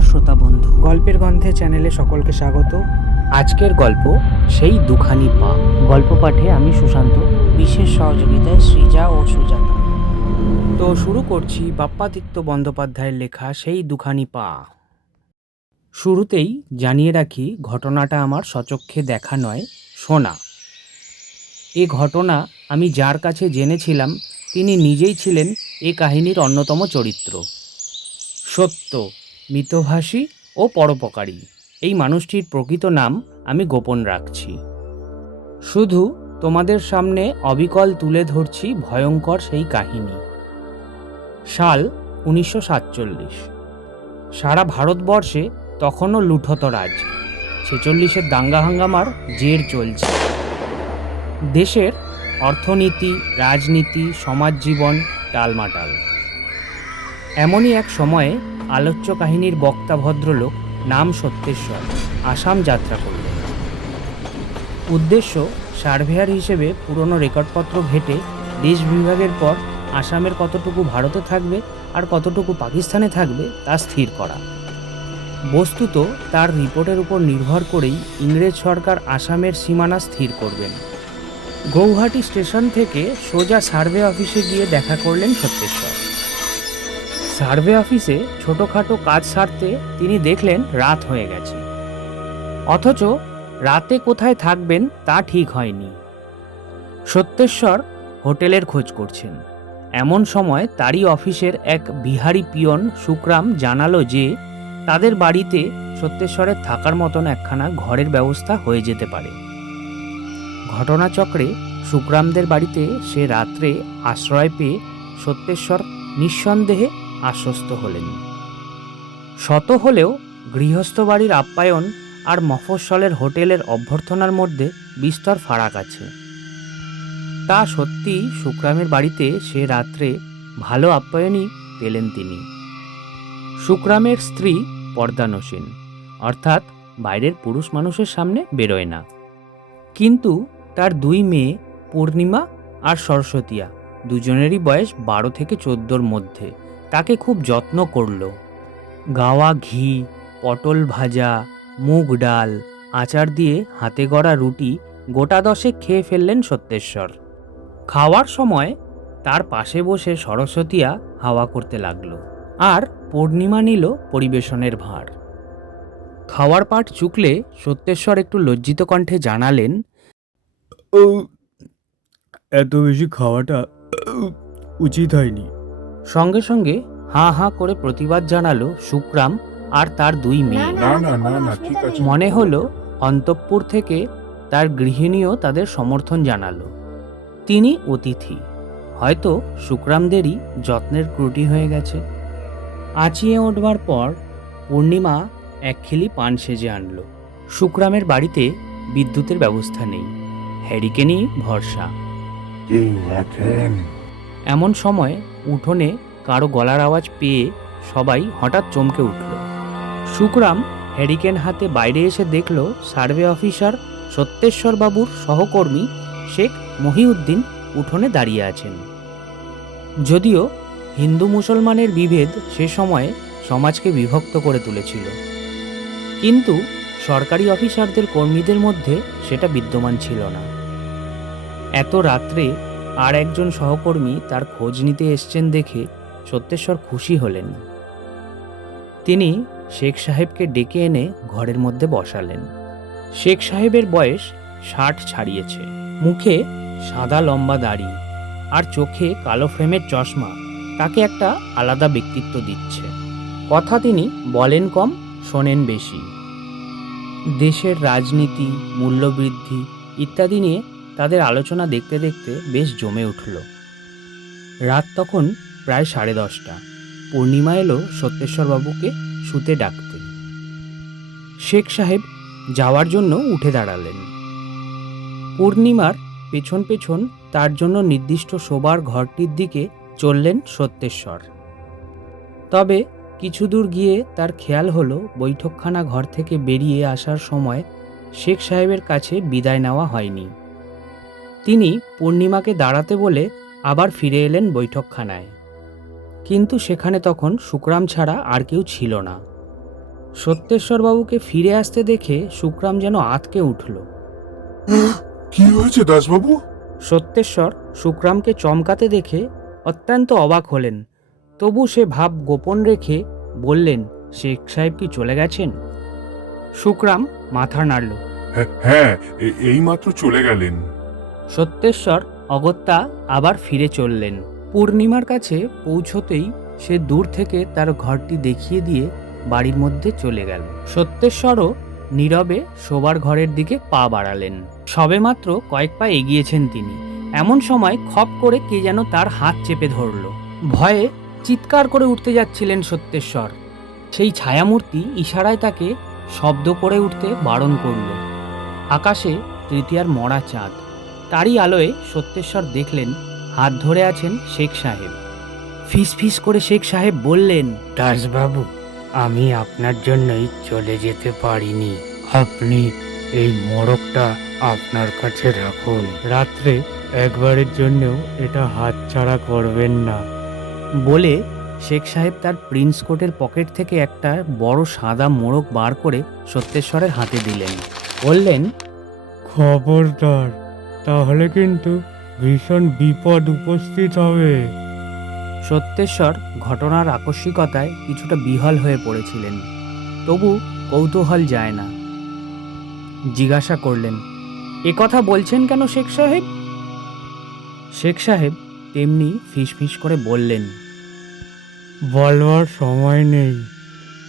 শ্রোতা বন্ধু। গল্পের গন্ধে চ্যানেলে সকলকে স্বাগত। আজকের গল্প সেই দুখানি পা। গল্প পাঠে আমি সুশান্ত বিশেষ সহযোগিতায় সৃজা ও সুজাতা। তো শুরু করছি বাপ্পাদিত্য বন্দ্যোপাধ্যায়ের লেখা সেই দুখানি পা। শুরুতেই জানিয়ে রাখি ঘটনাটা আমার সচক্ষে দেখা নয় শোনা। এ ঘটনা আমি যার কাছে জেনেছিলাম তিনি নিজেই ছিলেন এ কাহিনীর অন্যতম চরিত্র। সত্য মিতভাষী ও পরোপকারী। এই মানুষটির প্রকৃত নাম আমি গোপন রাখছি। শুধু তোমাদের সামনে অবিকল তুলে ধরছি ভয়ঙ্কর সেই কাহিনী। সাল উনিশশো সাতচল্লিশ। সারা ভারতবর্ষে তখনও লুঠত রাজ। ছেচল্লিশের দাঙ্গা হাঙ্গামার জের চলছে। দেশের অর্থনীতি, রাজনীতি, সমাজ জীবন টালমাটাল। এমনই এক সময়ে আলোচ্য কাহিনীর বক্তা ভদ্রলোক নাম সত্যেশ্বর, আসাম যাত্রা করলেন। উদ্দেশ্য, সার্ভেয়ার হিসেবে পুরনো রেকর্ডপত্র ঘেটে দেশ বিভাগের পর আসামের কতটুকু ভারতে থাকবে আর কতটুকু পাকিস্তানে থাকবে তা স্থির করা। বস্তুত তার রিপোর্টের উপর নির্ভর করেই ইংরেজ সরকার আসামের সীমানা স্থির করবেন। গৌহাটি স্টেশন থেকে সোজা সার্ভে অফিসে গিয়ে দেখা করলেন সত্যেশ্বর। সার্ভে অফিসে ছোটোখাটো কাজ সারতে তিনি দেখলেন রাত হয়ে গেছে। অথচ রাতে কোথায় থাকবেন তা ঠিক হয়নি। সত্যেশ্বর হোটেলের খোঁজ করছেন। এমন সময় তারই অফিসের এক বিহারি পিয়ন সুকরাম জানালো যে, তাদের বাড়িতে সত্যেশ্বরের থাকার মতন একখানা ঘরের ব্যবস্থা হয়ে যেতে পারে। ঘটনাচক্রে সুকরামদের বাড়িতে সে রাত্রে আশ্রয় পেয়ে সত্যেশ্বর নিঃসন্দেহে আশ্বস্ত হলেন। শত হলেও গৃহস্থ বাড়ির আপ্যায়ন আর মফস্বলের হোটেলের অভ্যর্থনার মধ্যে বিস্তর ফারাক আছে। তা সত্যি সুকরামের বাড়িতে সে রাত্রে ভালো আপ্যায়নই পেলেন তিনি। সুকরামের স্ত্রী পর্দানসীন, অর্থাৎ বাইরের পুরুষ মানুষের সামনে বেরোয় না। কিন্তু তার দুই মেয়ে পূর্ণিমা আর সরস্বতীয়া, দুজনেরই বয়স বারো থেকে চোদ্দোর মধ্যে। তাকে খুব যত্ন করল। গাওয়া ঘি, পটল ভাজা, মুগ ডাল, আচার দিয়ে হাতে গড়া রুটি গোটা দশেক খেয়ে ফেললেন সত্যেশ্বর। খাওয়ার সময় তার পাশে বসে সরস্বতীয়া হাওয়া করতে লাগল আর পূর্ণিমা নিল পরিবেশনের ভার। খাওয়ার পাট চুকলে সত্যেশ্বর একটু লজ্জিত কণ্ঠে জানালেন এত বেশি খাওয়াটা উচিত হয়নি। সঙ্গে সঙ্গে হাঁ হাঁ করে প্রতিবাদ জানালো সুকরাম আর তার দুই মেয়ে। না না না না ঠিক আছে। মনে হলো অন্তঃপুর থেকে তার গৃহিণীও তাদের সমর্থন জানালো। তিনি অতিথি। হয়তো শুক্রামদেরই যত্নের ত্রুটি হয়ে গেছে। আঁচিয়ে উঠবার পর পূর্ণিমা এক খিলি পান সেজে আনলো। শুক্রামের বাড়িতে বিদ্যুতের ব্যবস্থা নেই। হ্যারিকেনই ভরসা। এমন সময় উঠোনে কারও গলার আওয়াজ পেয়ে সবাই হঠাৎ চমকে উঠল। সুকরাম হ্যারিকেন হাতে বাইরে এসে দেখল সার্ভে অফিসার সত্যেশ্বর বাবুর সহকর্মী শেখ মহিউদ্দিন উঠোনে দাঁড়িয়ে আছেন। যদিও হিন্দু মুসলমানের বিভেদ সে সময়ে সমাজকে বিভক্ত করে তুলেছিল। কিন্তু সরকারি অফিসারদের কর্মীদের মধ্যে সেটা বিদ্যমান ছিল না। এত রাত্রে আর একজন সহকর্মী তার খোঁজ নিতে এসছেন দেখে সত্যেশ্বর খুশি হলেন। তিনি শেখ সাহেবকে ডেকে এনে ঘরের মধ্যে বসালেন। শেখ সাহেবের বয়স ষাট ছাড়িয়েছে। মুখে সাদা লম্বা দাড়ি আর চোখে কালো ফ্রেমের চশমা তাকে একটা আলাদা ব্যক্তিত্ব দিচ্ছে। কথা তিনি বলেন কম, শোনেন বেশি। দেশের রাজনীতি, মূল্যবৃদ্ধি ইত্যাদি নিয়ে তাদের আলোচনা দেখতে দেখতে বেশ জমে উঠল। রাত তখন প্রায় সাড়ে দশটা। পূর্ণিমা এলো সত্যেশ্বরবাবুকে শুতে ডাকতে। শেখ সাহেব যাওয়ার জন্য উঠে দাঁড়ালেন। পূর্ণিমার পেছন পেছন তার জন্য নির্দিষ্ট শোবার ঘরটির দিকে চললেন সত্যেশ্বর। তবে কিছু দূর গিয়ে তার খেয়াল হলো বৈঠকখানা ঘর থেকে বেরিয়ে আসার সময় শেখ সাহেবের কাছে বিদায় নেওয়া হয়নি। তিনি পূর্ণিমাকে দাঁড়াতে বলে আবার ফিরে এলেন বৈঠকখানায়। কিন্তু সেখানে তখন সুকরাম ছাড়া আর কেউ ছিল না। সত্যেশ্বরবাবুকে ফিরে আসতে দেখে সুকরাম যেন আতকে উঠল। কি হয়েছে দাসবাবু? সত্যেশ্বর সুকরামকে চমকাতে দেখে অত্যন্ত অবাক হলেন। তবু সে ভাব গোপন রেখে বললেন শেখ সাহেব কি চলে গেছেন? সুকরাম মাথা নাড়ল। হ্যাঁ এ- এইমাত্র চলে গেলেন। সত্যেশ্বর অগত্যা আবার ফিরে চললেন। পূর্ণিমার কাছে পৌঁছতেই সে দূর থেকে তার ঘরটি দেখিয়ে দিয়ে বাড়ির মধ্যে চলে গেল। সত্যেশ্বরও নীরবে শোবার ঘরের দিকে পা বাড়ালেন। সবেমাত্র কয়েক পা এগিয়েছেন তিনি। এমন সময় খপ করে কে যেন তার হাত চেপে ধরল। ভয়ে চিৎকার করে উঠতে যাচ্ছিলেন সত্যেশ্বর। সেই ছায়ামূর্তি ইশারায় তাকে শব্দ করে উঠতে বারণ করল। আকাশে তৃতীয়ার মরা চাঁদ। তারই আলোয় সত্যেশ্বর দেখলেন হাত ধরে আছেন শেখ সাহেব। ফিস ফিস করে শেখ সাহেব বললেন দাসবাবু আমি আপনার জন্যই চলে যেতে পারিনি। আপনি এই মোড়কটা আপনার কাছে রাখুন। রাত্রে একবারের জন্যও এটা হাতছাড়া করবেন না। বলে শেখ সাহেব তার প্রিন্স কোটের পকেট থেকে একটা বড় সাদা মোড়ক বার করে সত্যেশ্বরের হাতে দিলেন। বললেন খবরদার তাহলে কিন্তু ভীষণ বিপদ উপস্থিত হবে। সত্যেশ্বর ঘটনার আকস্মিকতায় কিছুটা বিহল হয়ে পড়েছিলেন। তবু কৌতূহল যায় না। জিজ্ঞাসা করলেন এ কথা বলছেন কেন শেখ সাহেব? শেখ সাহেব তেমনি ফিসফিস করে বললেন বলবার সময় নেই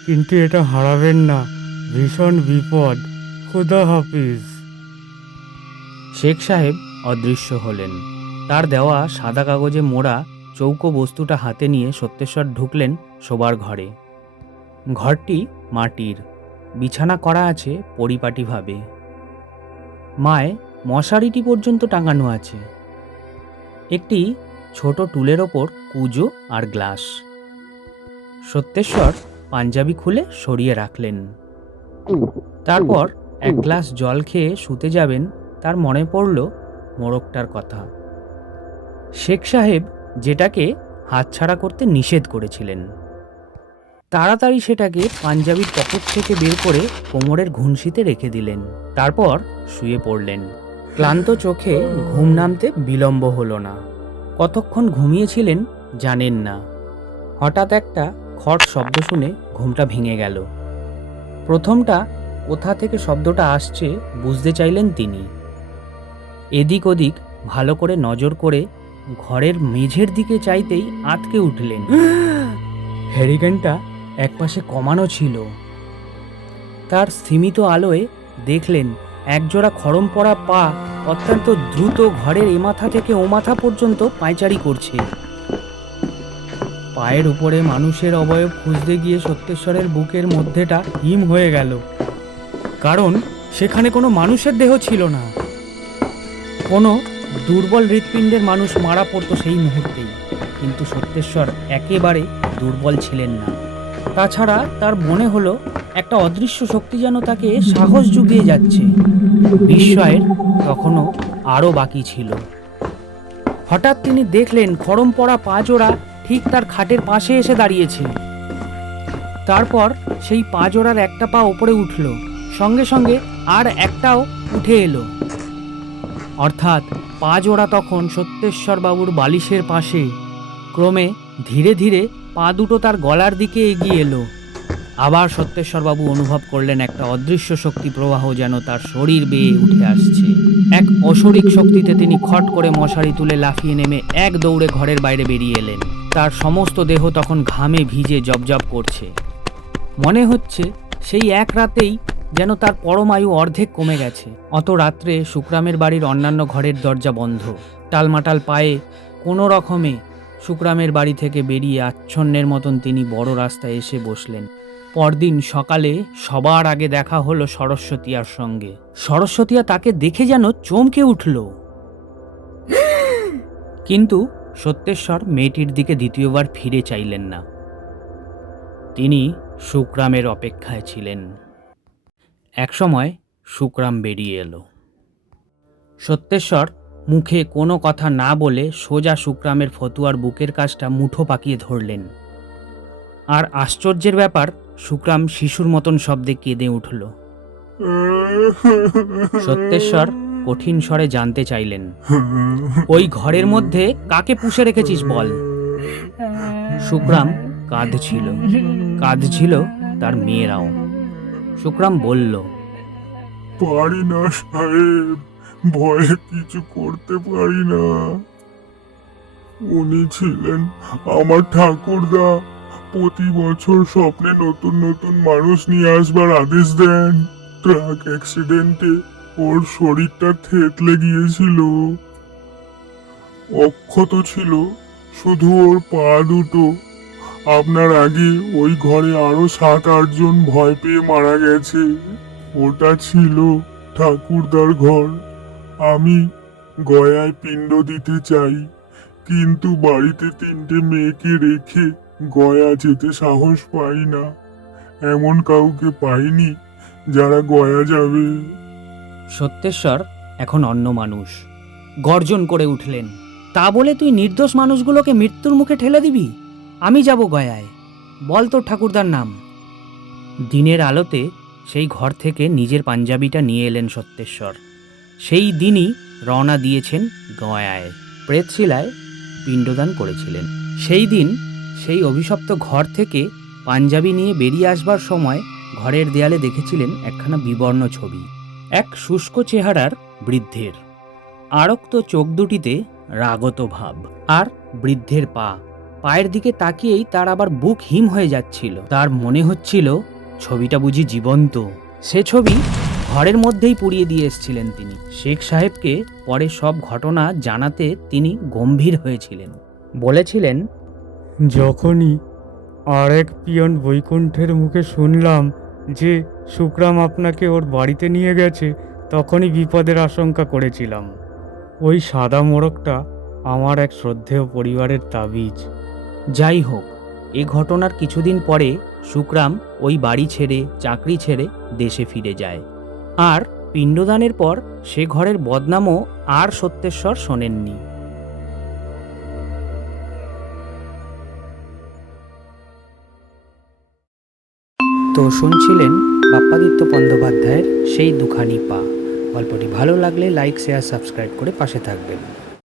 কিন্তু এটা হারাবেন না। ভীষণ বিপদ। খুদা হাফিজ। শেখ সাহেব অদৃশ্য হলেন। তার দেওয়া সাদা কাগজে মোড়া চৌকো বস্তুটা হাতে নিয়ে সত্যেশ্বর ঢুকলেন শোবার ঘরে। ঘরটি মাটির। বিছানা করা আছে পরিপাটিভাবে। মায় মশারিটি পর্যন্ত টাঙানো আছে। একটি ছোট টুলের ওপর কুজো আর গ্লাস। সত্যেশ্বর পাঞ্জাবি খুলে সরিয়ে রাখলেন। তারপর এক গ্লাস জল খেয়ে শুতে যাবেন তার মনে পড়ল মোড়কটার কথা। শেখ সাহেব যেটাকে হাতছাড়া করতে নিষেধ করেছিলেন। তাড়াতাড়ি সেটাকে পাঞ্জাবির পকেট থেকে বের করে কোমরের ঘুনশিতে রেখে দিলেন। তারপর শুয়ে পড়লেন। ক্লান্ত চোখে ঘুম নামতে বিলম্ব হলো না। কতক্ষণ ঘুমিয়েছিলেন জানেন না। হঠাৎ একটা খট শব্দ শুনে ঘুমটা ভেঙে গেল। প্রথমটা কোথা থেকে শব্দটা আসছে বুঝতে চাইলেন তিনি। এদিক ওদিক ভালো করে নজর করে ঘরের মেঝের দিকে চাইতেই আটকে উঠলেন। হ্যারিকেনটা একপাশে কমানো ছিল। তার সীমিত আলোয় দেখলেন একজোড়া খড়ম পড়া পা অত্যন্ত দ্রুত ঘরের এ মাথা থেকে ও মাথা পর্যন্ত পায়চারি করছে। পায়ের উপরে মানুষের অবয়ব খুঁজতে গিয়ে সত্যেশ্বরের বুকের মধ্যেটা হিম হয়ে গেল। কারণ সেখানে কোনো মানুষের দেহ ছিল না। কোনো দুর্বল হৃৎপিণ্ডের মানুষ মারা পড়তো সেই মুহূর্তেই। কিন্তু সত্যেশ্বর একেবারে দুর্বল ছিলেন না। তাছাড়া তার মনে হলো, একটা অদৃশ্য শক্তি যেন তাকে সাহস জুগিয়ে যাচ্ছে। বিস্ময়ের তখনও আরও বাকি ছিল। হঠাৎ তিনি দেখলেন খড়ম পড়া পা জোড়া ঠিক তার খাটের পাশে এসে দাঁড়িয়েছে। তারপর সেই পা জোড়ার একটা পা ওপরে উঠল। সঙ্গে সঙ্গে আর একটাও উঠে এলো। অর্থাৎ পা জোড়া তখন সত্যেশ্বরবাবুর বালিশের পাশে। ক্রমে ধীরে ধীরে পা দুটো তার গলার দিকে এগিয়ে এলো। আবার সত্যেশ্বরবাবু অনুভব করলেন একটা অদৃশ্য শক্তি প্রবাহ যেন তার শরীর বেয়ে উঠে আসছে। এক অশরিক শক্তিতে তিনি খট করে মশারি তুলে লাফিয়ে নেমে এক দৌড়ে ঘরের বাইরে বেরিয়ে এলেন। তার সমস্ত দেহ তখন ঘামে ভিজে জবজব করছে। মনে হচ্ছে সেই এক রাতেই যেন তার পরমায়ু অর্ধেক কমে গেছে। অত রাত্রে শুক্রামের বাড়ির অন্যান্য ঘরের দরজা বন্ধ। টালমাটাল পায়ে কোনো রকমে শুক্রামের বাড়ি থেকে বেরিয়ে আচ্ছন্নের মতন তিনি বড় রাস্তায় এসে বসলেন। পরদিন সকালে সবার আগে দেখা হলো সরস্বতীয়ার সঙ্গে। সরস্বতীয়া তাকে দেখে যেন চমকে উঠল। কিন্তু সত্যেশ্বর মেয়েটির দিকে দ্বিতীয়বার ফিরে চাইলেন না। তিনি শুক্রামের অপেক্ষায় ছিলেন। একসময় শুক্রাম বেরিয়ে এলো। সত্যেশ্বর মুখে কোনো কথা না বলে সোজা শুক্রামের ফতুয়ার বুকের কাজটা মুঠো পাকিয়ে ধরলেন। আর আশ্চর্যের ব্যাপার সুকরাম শিশুর মতন শব্দে কেঁদে উঠল। সত্যেশ্বর কঠিন স্বরে জানতে চাইলেন, ওই ঘরের মধ্যে কাকে পুষে রেখেছিস বল? সুকরাম কাঁদছিল কাঁদছিল তার মেয়েরাও। সুকরাম বলল, পারি না সাহেব, ভয়ে কিছু করতে পারি না। উনি ছিলেন আমার ঠাকুরদা, প্রতি বছর স্বপ্নে নতুন নতুন মানুষ নিয়ে আসবার আদেশ দেন। ট্রাক অ্যাক্সিডেন্টে ওর শরীরটা থেতলে গিয়েছিল। অক্ষত ছিল, শুধু ওর পা দুটো আপনার আগে ওই ঘরে আরও সাত আটজন ভয় পেয়ে মারা গেছে। ওটা ছিল ঠাকুরদার ঘর। আমি গয়ায় পিণ্ড দিতে চাই, কিন্তু বাড়িতে তিনটে মেয়েকে রেখে গয়া যেতে সাহস পাই না। এমন কাউকে পাইনি যারা গয়া যাবে। সত্যেশ্বর এখন অন্য মানুষ। গর্জন করে উঠলেন, তা বলে তুই নির্দোষ মানুষগুলোকে মৃত্যুর মুখে ঠেলে দিবি? আমি যাব গয়ায়। বল তোর ঠাকুরদার নাম। দিনের আলোতে সেই ঘর থেকে নিজের পাঞ্জাবিটা নিয়ে এলেন সত্যেশ্বর। সেই দিনই রওনা দিয়েছেন গয়ায়। প্রেতশিলায় পিণ্ডদান করেছিলেন। সেই দিন সেই অভিশপ্ত ঘর থেকে পাঞ্জাবি নিয়ে বেরিয়ে আসবার সময় ঘরের দেয়ালে দেখেছিলেন একখানা বিবর্ণ ছবি, এক শুষ্ক চেহারার বৃদ্ধের। আরক্ত চোখ দুটিতে রাগত ভাব আর বৃদ্ধের পা পায়ের দিকে তাকিয়েই তার আবার বুক হিম হয়ে যাচ্ছিল। তার মনে হচ্ছিল, ছবিটা বুঝি জীবন্ত। সে ছবি ঘরের মধ্যেই পুড়িয়ে দিয়ে এসেছিলেন তিনি। শেখ সাহেবকে পরে সব ঘটনা জানাতে তিনি গম্ভীর হয়েছিলেন। বলেছিলেন, যখনই আরেক পিয়ন বৈকুণ্ঠের মুখে শুনলাম যে শুক্রাম আপনাকে ওর বাড়িতে নিয়ে গেছে, তখনই বিপদের আশঙ্কা করেছিলাম। ওই সাদা মোড়কটা আমার এক শ্রদ্ধেয় পরিবারের তাবিজ। যাই হোক, এ ঘটনার কিছুদিন পরে সুকরাম ওই বাড়ি ছেড়ে, চাকরি ছেড়ে দেশে ফিরে যায়। আর পিণ্ডদানের পর সে ঘরের বদনামও আর সত্যেশ্বর শোনেননি। তো শুনছিলেন বাপ্পাদিত্য বন্দ্যোপাধ্যায়ের সেই দুখানি পা। গল্পটি ভালো লাগলে লাইক, শেয়ার, সাবস্ক্রাইব করে পাশে থাকবেন।